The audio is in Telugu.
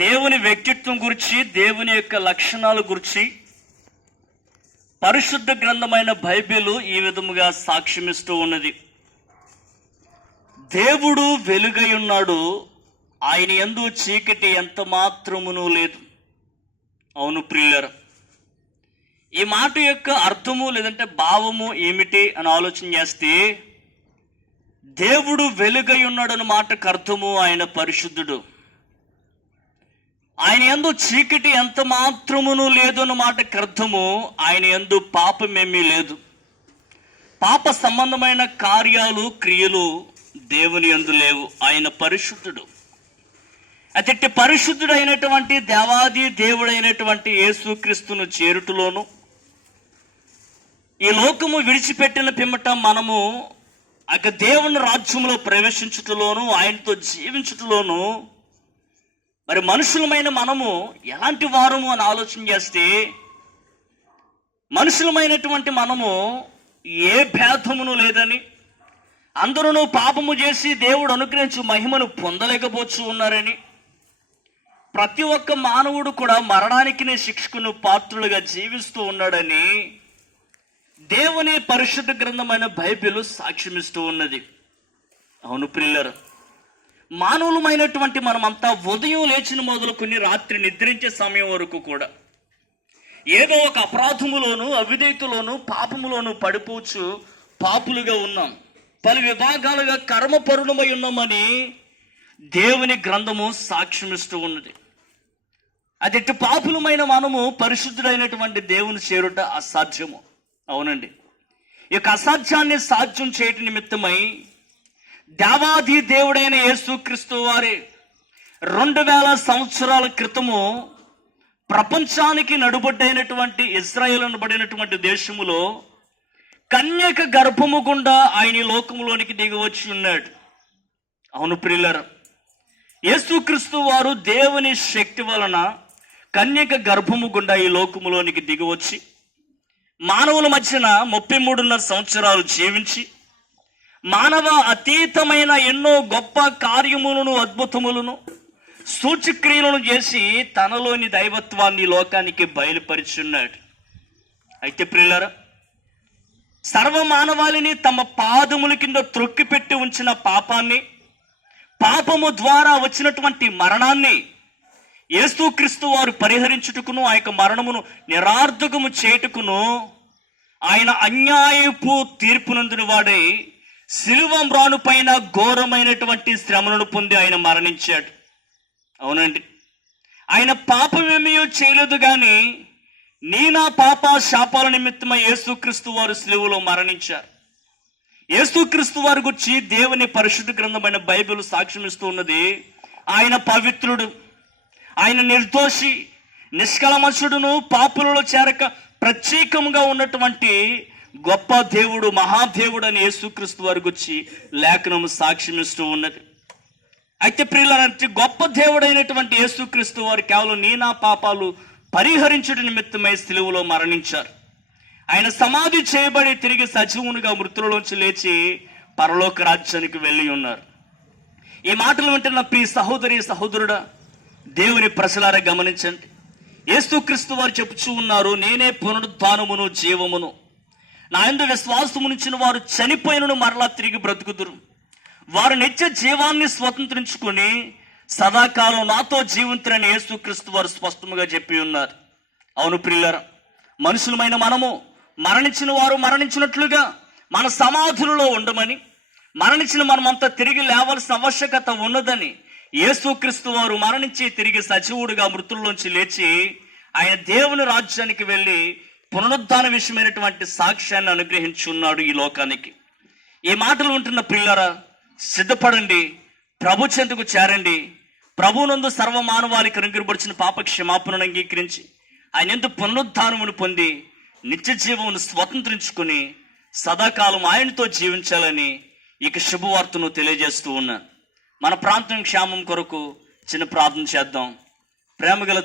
దేవుని వ్యక్తిత్వం గురించి, దేవుని యొక్క లక్షణాల గురించి పరిశుద్ధ గ్రంథమైన బైబిల్ ఈ విధముగా సాక్ష్యమిస్తూ ఉన్నది. దేవుడు వెలుగై ఉన్నాడు, ఆయన యందు చీకటి ఎంత మాత్రమును లేదు. అవును ప్రియులారా, ఈ మాట యొక్క అర్థము లేదంటే భావము ఏమిటి అని ఆలోచన చేస్తే, దేవుడు వెలుగై ఉన్నాడు అన్న మాటకు అర్థము ఆయన పరిశుద్ధుడు, ఆయన యందు చీకటి ఎంత మాత్రమును లేదు అన్న మాటకు అర్థము ఆయన యందు పాపమేమీ లేదు. పాప సంబంధమైన కార్యాలు, క్రియలు దేవుని యందు లేవు. ఆయన పరిశుద్ధుడు. అతటి పరిశుద్ధుడు అయినటువంటి దేవాది దేవుడైనటువంటి యేసుక్రీస్తును చేరుటలోను, ఈ లోకము విడిచిపెట్టిన పిమ్మట మనము దేవుని రాజ్యంలో ప్రవేశించుటలోను, ఆయనతో జీవించుటలోను మరి మనుషులమైన మనము ఎలాంటి వారము అని ఆలోచన చేస్తే, మనుషులమైనటువంటి మనము ఏ భేదమును లేదని, అందరూ పాపము చేసి దేవుడు అనుగ్రహించు మహిమను పొందలేకపోతూ ఉన్నారని, ప్రతి ఒక్క మానవుడు కూడా మరణానికి శిక్షకును పాత్రులుగా జీవిస్తూ ఉన్నాడని దేవుని పరిశుద్ధ గ్రంథమైన బైబిల్ సాక్ష్యమిస్తూ ఉన్నది. అవును ప్రియులారా, మానవులమైనటువంటి మనమంతా ఉదయం లేచిన మొదలుకొని రాత్రి నిద్రించే సమయం వరకు కూడా ఏదో ఒక అపరాధములోను, అవిధేయతలోను, పాపములోను పడిపోవచ్చు పాపులుగా ఉన్నాం. పలు విభాగాలుగా కర్మపరుణమై ఉన్నామని దేవుని గ్రంథము సాక్ష్యమిస్తూ ఉన్నది. అది పాపులమైన మనము పరిశుద్ధుడైనటువంటి దేవుని చేరుట అసాధ్యము. అవునండి, ఈ యొక్క అసాధ్యాన్ని సాధ్యం చేయటం నిమిత్తమై దేవాది దేవుడైన యేసుక్రీస్తు వారే 2000 సంవత్సరాల క్రితము ప్రపంచానికి నడుబొడ్డైనటువంటి ఇశ్రాయేలు అనబడినటువంటి దేశములో కన్యక గర్భము గుండా ఆయన ఈ లోకములోనికి దిగి వచ్చి ఉన్నాడు. అవును ప్రియులారా, యేసుక్రీస్తు వారు దేవుని శక్తి వలన కన్యక గర్భము గుండా ఈ లోకములోనికి దిగి వచ్చి మానవుల మధ్యన 33.5 సంవత్సరాలు జీవించి మానవ అతీతమైన ఎన్నో గొప్ప కార్యములను, అద్భుతములను, సూచక్రియలను చేసి తనలోని దైవత్వాన్ని లోకానికి బయలుపరిచున్నాడు. అయితే ప్రియులారా, సర్వమానవాళిని తమ పాదముల కింద త్రొక్కిపెట్టి ఉంచిన పాపాన్ని, పాపము ద్వారా వచ్చినటువంటి మరణాన్ని యేసుక్రీస్తు వారు పరిహరించుటకును, ఆ యొక్క మరణమును నిరార్థకము చేయుటకును ఆయన అన్యాయపు తీర్పునందుని వాడై శిలువ మ్రాను పైన ఘోరమైనటువంటి శ్రమలను పొంది ఆయన మరణించాడు. అవునండి, ఆయన పాపమేమీ చేయలేదు, కానీ నా పాప శాపాల నిమిత్తమై యేసుక్రీస్తు వారు శిలువలో మరణించారు. యేసుక్రీస్తు వారి గురించి దేవుని పరిశుద్ధ గ్రంథమైన బైబిల్ సాక్ష్యమిస్తూ ఉన్నది. ఆయన పవిత్రుడు, ఆయన నిర్దోషి, నిష్కళమషుడును, పాపులలో చేరక ప్రత్యేకంగా ఉన్నటువంటి గొప్ప దేవుడు, మహాదేవుడు అని యేసుక్రీస్తు వారి గురించి లేఖనము సాక్ష్యమిస్తూ ఉన్నది. అయితే ప్రియులారా, గొప్ప దేవుడైనటువంటి యేసుక్రీస్తు వారు కేవలం నా పాపాలు పరిహరించుట నిమిత్తమై శిలువలో మరణించారు. ఆయన సమాధి చేయబడి తిరిగి సజీవునిగా మృతులలోంచి లేచి పరలోక రాజ్యానికి వెళ్ళి ఉన్నారు. ఈ మాటలు వింటున్న ప్రియ సహోదరి, సహోదరుడా, దేవుని ప్రజలారా గమనించండి. యేసుక్రీస్తు వారు చెప్పుచూ ఉన్నారు, నేనే పునరుద్ధానమును జీవమును, నా యందు విశ్వాసమునిచ్చిన వారు చనిపోయినను మరలా తిరిగి బ్రతుకుదురు, వారు నిత్య జీవాన్ని స్వతంత్రించుకొని సదాకాలం నాతో జీవింతురని యేసుక్రీస్తు వారు స్పష్టంగా చెప్పి ఉన్నారు. అవును ప్రియులారా, మనుషులమైన మనము మరణించిన వారు మరణించినట్లుగా మన సమాధులలో ఉండమని, మరణించిన మనమంతా తిరిగి లేవలసిన ఆవశ్యకత ఉన్నదని యేసుక్రీస్తు వారు మరణించి తిరిగి సజీవుడిగా మృతుల్లోంచి లేచి ఆయన దేవుని రాజ్యానికి వెళ్ళి పునరుద్ధాన విషయమైనటువంటి సాక్ష్యాన్ని అనుగ్రహించున్నాడు ఈ లోకానికి. ఈ మాటలు ఉంటున్న ప్రియులారా, సిద్ధపడండి, ప్రభు చెంతకు చేరండి. ప్రభువునందు సర్వమానవాళికి అనుగ్రహపరిచిన పాప క్షమాపణను అంగీకరించి ఆయన ఎందు పునరుద్ధానమును పొంది నిత్య జీవమును స్వతంత్రించుకుని సదాకాలం ఆయనతో జీవించాలని ఇక శుభవార్తను తెలియజేస్తూ ఉన్నాను. మన ప్రాంతం క్షేమం కొరకు చిన్న ప్రార్థన చేద్దాం. ప్రేమగల